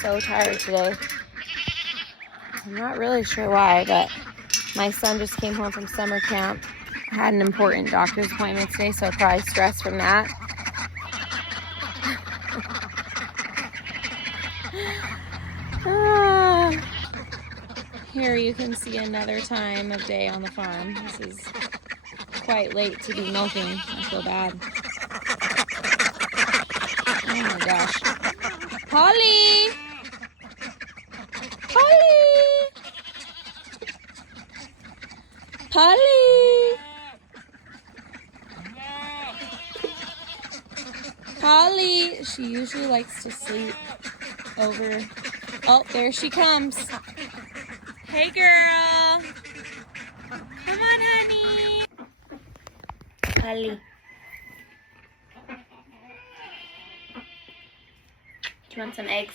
so tired today. I'm not really sure why, but my son just came home from summer camp. I had an important doctor's appointment today, so I'm probably stressed from that. Here you can see another time of day on the farm. This is quite late to be milking. I feel bad. Oh my gosh. Polly! Polly! Polly! Polly! She usually likes to sleep over. Oh, there she comes. Hey, girl. Come on, honey. Polly. Do you want some eggs?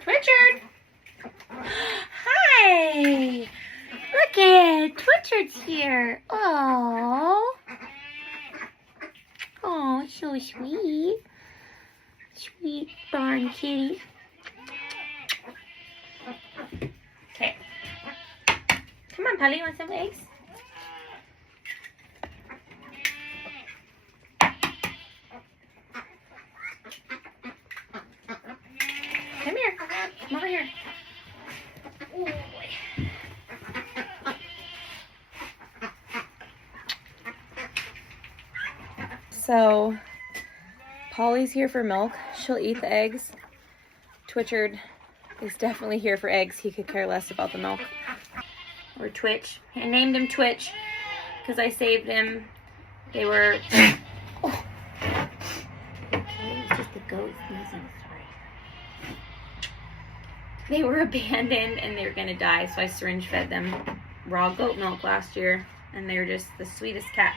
Twitchard! Hi! Look at Twitchard's here. Oh, oh, so sweet. Sweet barn kitty. Okay. Come on, Polly, you want some eggs? Come here. Come over here. Oh, boy. So, Polly's here for milk. She'll eat the eggs. Twitchard is definitely here for eggs. He could care less about the milk. Or Twitch. I named him Twitch because I saved him. They were... Oh. Okay, it's just the goat sneezing. Sorry. They were abandoned and they were going to die, so I syringe fed them raw goat milk last year, and they were just the sweetest cats.